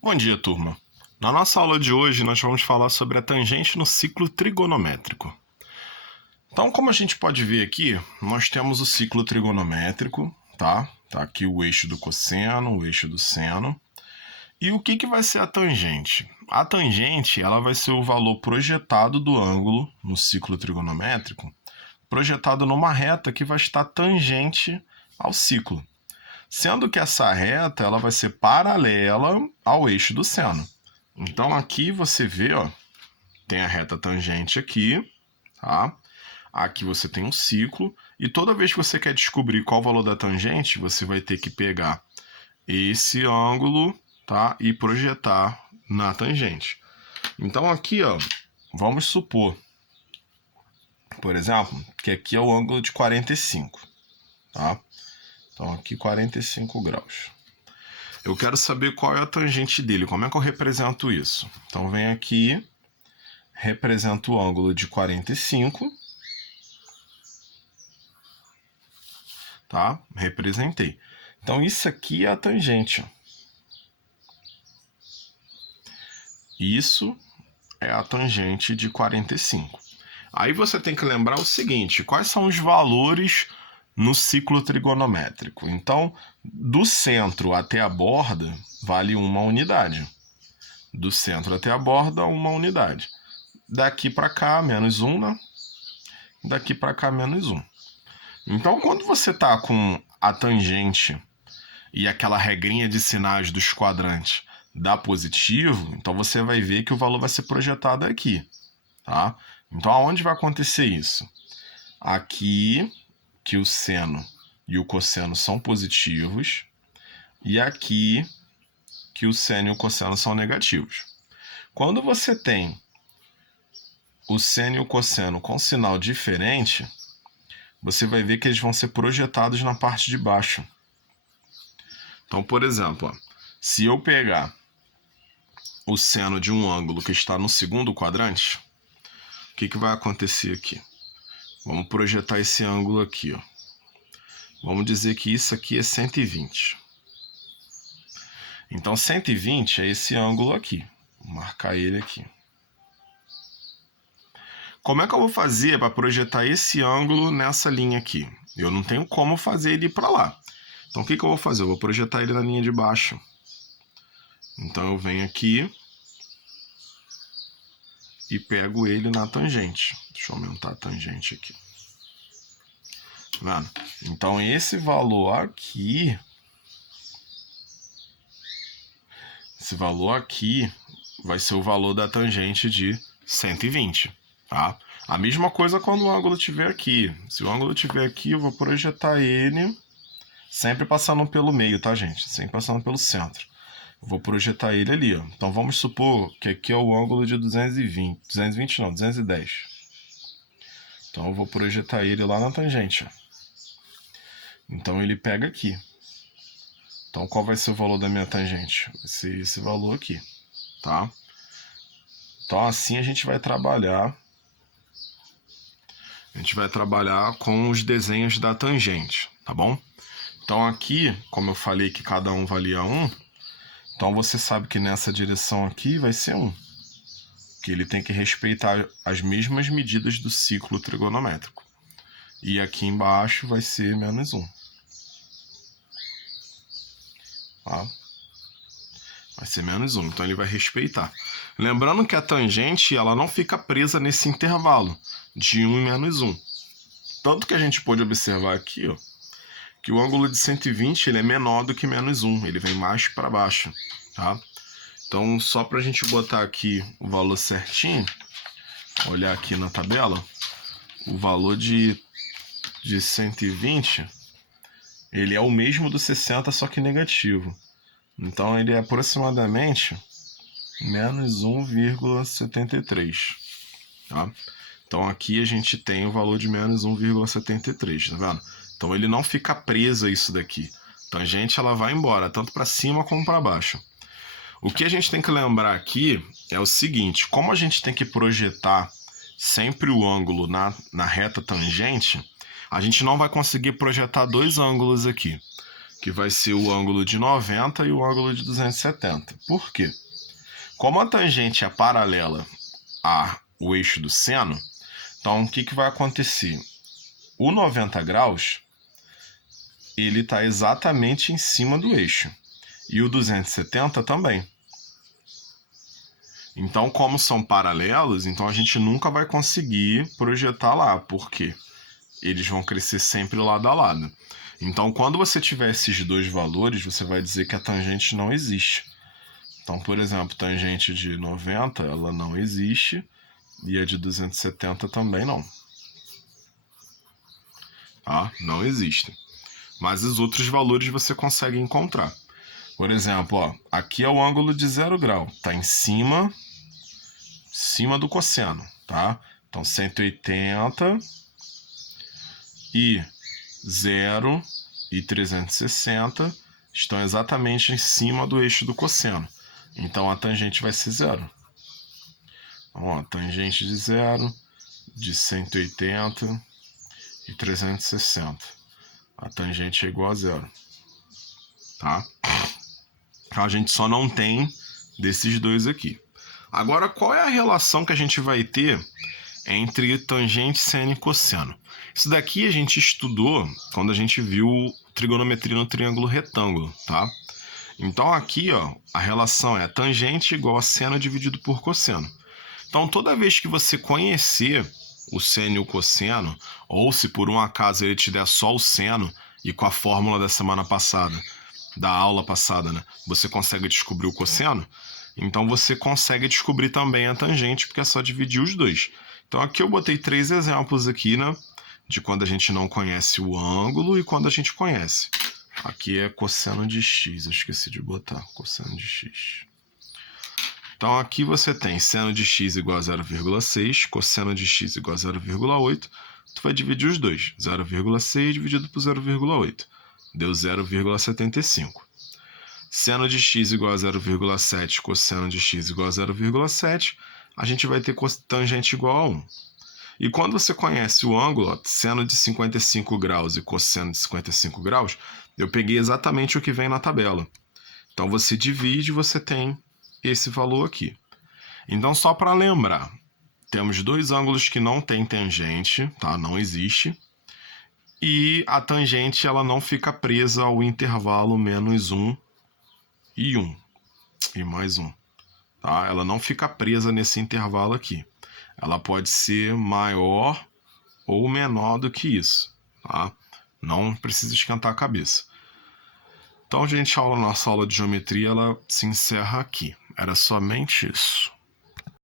Bom dia, turma. Na nossa aula de hoje, nós vamos falar sobre a tangente no ciclo trigonométrico. Então, como a gente pode ver aqui, nós temos o ciclo trigonométrico, tá? Tá aqui o eixo do cosseno, o eixo do seno. E o que vai ser a tangente? A tangente, ela vai ser o valor projetado do ângulo no ciclo trigonométrico, projetado numa reta que vai estar tangente ao ciclo. Sendo que essa reta ela vai ser paralela ao eixo do seno. Então aqui você vê, ó, tem a reta tangente aqui, tá? Aqui você tem um ciclo e toda vez que você quer descobrir qual o valor da tangente, você vai ter que pegar esse ângulo, tá? E projetar na tangente. Então aqui, ó, vamos supor, por exemplo, que aqui é o ângulo de 45, tá? Então aqui 45 graus. Eu quero saber qual é a tangente dele, como é que eu represento isso? Então vem aqui, represento o ângulo de 45, tá? Representei. Então isso aqui é a tangente. Isso é a tangente de 45. Aí você tem que lembrar o seguinte, quais são os valores no ciclo trigonométrico? Então, do centro até a borda, vale 1 unidade. Do centro até a borda, 1 unidade. Daqui para cá, menos 1, né? Daqui para cá, menos 1. Então, quando você está com a tangente e aquela regrinha de sinais dos quadrantes dá positivo, então você vai ver que o valor vai ser projetado aqui, tá? Então, aonde vai acontecer isso? Aqui, que o seno e o cosseno são positivos, e aqui, que o seno e o cosseno são negativos. Quando você tem o seno e o cosseno com sinal diferente, você vai ver que eles vão ser projetados na parte de baixo. Então, por exemplo, ó, se eu pegar o seno de um ângulo que está no segundo quadrante, o que vai acontecer aqui? Vamos projetar esse ângulo aqui, ó. Vamos dizer que isso aqui é 120. Então, 120 é esse ângulo aqui. Vou marcar ele aqui. Como é que eu vou fazer para projetar esse ângulo nessa linha aqui? Eu não tenho como fazer ele ir para lá. Então, o que eu vou fazer? Eu vou projetar ele na linha de baixo. Então, eu venho aqui e pego ele na tangente. Deixa eu aumentar a tangente aqui. Tá vendo? Então, esse valor aqui... Esse valor aqui vai ser o valor da tangente de 120, tá? A mesma coisa quando o ângulo estiver aqui. Se o ângulo estiver aqui, eu vou projetar ele sempre passando pelo meio, tá, gente? Sempre passando pelo centro. Eu vou projetar ele ali, ó. Então, vamos supor que aqui é o ângulo de 220. 220 não, 210. Então, eu vou projetar ele lá na tangente, ó. Então, ele pega aqui. Então, qual vai ser o valor da minha tangente? Vai ser esse valor aqui, tá? Então, assim a gente vai trabalhar. A gente vai trabalhar com os desenhos da tangente, tá bom? Então, aqui, como eu falei que cada um valia 1, então você sabe que nessa direção aqui vai ser 1. Que ele tem que respeitar as mesmas medidas do ciclo trigonométrico. E aqui embaixo vai ser menos 1. Tá? Vai ser menos 1, então ele vai respeitar. Lembrando que a tangente ela não fica presa nesse intervalo de 1 e menos 1. Tanto que a gente pode observar aqui, ó, que o ângulo de 120 ele é menor do que menos 1, ele vem mais para baixo, tá? Então, só para a gente botar aqui o valor certinho, olhar aqui na tabela, o valor de 120, ele é o mesmo do 60, só que negativo. Então, ele é aproximadamente menos 1,73, tá? Então, aqui a gente tem o valor de menos 1,73, tá vendo? Então, ele não fica preso a isso daqui. A tangente, ela vai embora, tanto para cima como para baixo. O que a gente tem que lembrar aqui é o seguinte, como a gente tem que projetar sempre o ângulo na reta tangente, a gente não vai conseguir projetar dois ângulos aqui. que vai ser o ângulo de 90 e o ângulo de 270. Por quê? Como a tangente é paralela ao eixo do seno, então o que vai acontecer? O 90 graus, ele está exatamente em cima do eixo, e o 270 também. Então, como são paralelos, então a gente nunca vai conseguir projetar lá, porque eles vão crescer sempre lado a lado. Então, quando você tiver esses dois valores, você vai dizer que a tangente não existe. Então, por exemplo, tangente de 90, ela não existe, e a de 270 também não. Tá? Não existem. Mas os outros valores você consegue encontrar. Por exemplo, ó, aqui é o ângulo de 0 grau, está em cima do cosseno, tá? Então, 180 e 0 e 360 estão exatamente em cima do eixo do cosseno. Então, a tangente vai ser 0. Então, ó, tangente de 0, de 180 e 360. A tangente é igual a 0. Tá? A gente só não tem desses dois aqui. Agora, qual é a relação que a gente vai ter entre tangente, seno e cosseno? Isso daqui a gente estudou quando a gente viu trigonometria no triângulo retângulo, tá? Então aqui, ó, a relação é tangente igual a seno dividido por cosseno. Então toda vez que você conhecer o seno e o cosseno, ou se por um acaso ele te der só o seno e com a fórmula da semana passada, da aula passada, né, você consegue descobrir o cosseno, então você consegue descobrir também a tangente, porque é só dividir os dois. Então aqui eu botei 3 exemplos aqui, né, de quando a gente não conhece o ângulo e quando a gente conhece. Aqui é cosseno de x, eu esqueci de botar cosseno de x. Então aqui você tem seno de x igual a 0,6, cosseno de x igual a 0,8, tu vai dividir os dois, 0,6 dividido por 0,8, deu 0,75. Seno de x igual a 0,7, cosseno de x igual a 0,7, a gente vai ter tangente igual a 1. E quando você conhece o ângulo, ó, seno de 55 graus e cosseno de 55 graus, eu peguei exatamente o que vem na tabela. Então você divide e você tem esse valor aqui. Então, só para lembrar, temos dois ângulos que não tem tangente, tá? Não existe. E a tangente ela não fica presa ao intervalo menos 1 e 1 e mais 1. Tá? Ela não fica presa nesse intervalo aqui. Ela pode ser maior ou menor do que isso. Tá? Não precisa esquentar a cabeça. Então, gente, nossa aula de geometria ela se encerra aqui. Era somente isso.